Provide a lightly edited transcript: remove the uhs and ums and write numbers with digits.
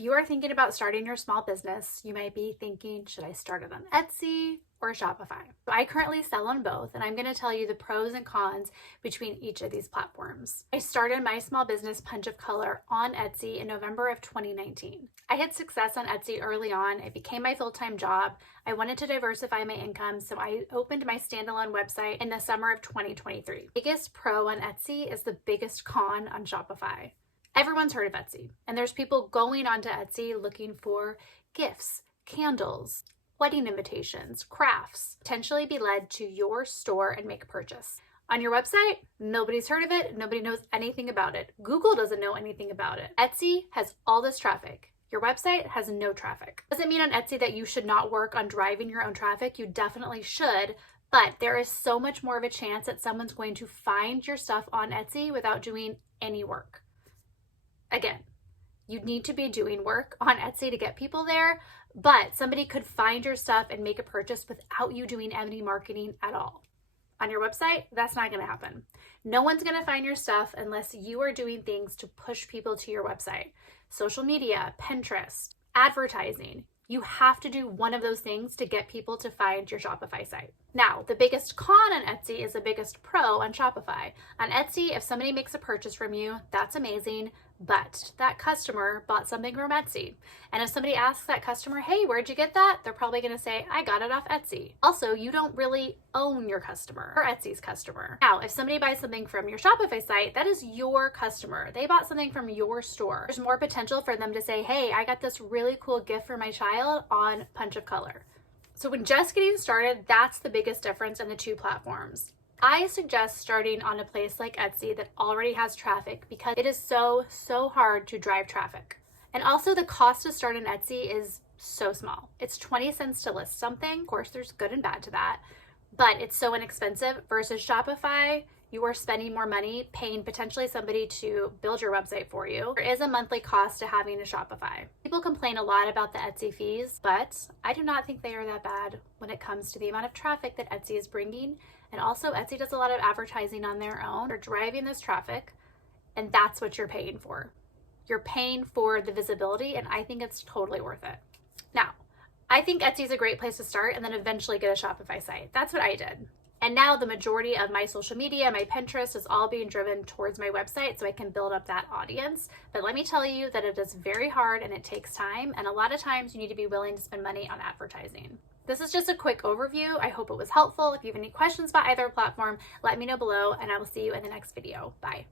If you are thinking about starting your small business, you might be thinking, should I start it on Etsy or Shopify? I currently sell on both, and I'm going to tell you the pros and cons between each of these platforms. I started my small business, Punch of Color, on Etsy in November of 2019. I had success on Etsy early on. It became my full-time job. I wanted to diversify my income, so I opened my standalone website in the summer of 2023. Biggest pro on Etsy is the biggest con on Shopify. Everyone's heard of Etsy, and there's people going onto Etsy looking for gifts, candles, wedding invitations, crafts, potentially be led to your store and make a purchase. On your website, nobody's heard of it, nobody knows anything about it. Google doesn't know anything about it. Etsy has all this traffic. Your website has no traffic. Doesn't mean on Etsy that you should not work on driving your own traffic. You definitely should, but there is so much more of a chance that someone's going to find your stuff on Etsy without doing any work. Again, you need to be doing work on Etsy to get people there, but somebody could find your stuff and make a purchase without you doing any marketing at all. On your website, that's not going to happen. No one's going to find your stuff unless you are doing things to push people to your website. Social media, Pinterest, advertising. You have to do one of those things to get people to find your Shopify site. Now, the biggest con on Etsy is the biggest pro on Shopify. On Etsy, if somebody makes a purchase from you, that's amazing, but that customer bought something from Etsy. And if somebody asks that customer, hey, where'd you get that? They're probably gonna say, I got it off Etsy. Also, you don't really own your customer or Etsy's customer. Now, if somebody buys something from your Shopify site, that is your customer. They bought something from your store. There's more potential for them to say, hey, I got this really cool gift for my child on Punch of Color. So when just getting started, that's the biggest difference in the two platforms. I suggest starting on a place like Etsy that already has traffic because it is so hard to drive traffic. And also the cost to start on Etsy is so small. It's 20 cents to list something. Of course, there's good and bad to that, but it's so inexpensive versus Shopify. You are spending more money paying potentially somebody to build your website for you. There is a monthly cost to having a Shopify. People complain a lot about the Etsy fees, but I do not think they are that bad when it comes to the amount of traffic that Etsy is bringing. And also Etsy does a lot of advertising on their own. They're driving this traffic, and that's what you're paying for. You're paying for the visibility, and I think it's totally worth it. Now, I think Etsy is a great place to start and then eventually get a Shopify site. That's what I did. And now the majority of my social media, my Pinterest is all being driven towards my website so I can build up that audience. But let me tell you that it is very hard and it takes time. And a lot of times you need to be willing to spend money on advertising. This is just a quick overview. I hope it was helpful. If you have any questions about either platform, let me know below and I will see you in the next video. Bye.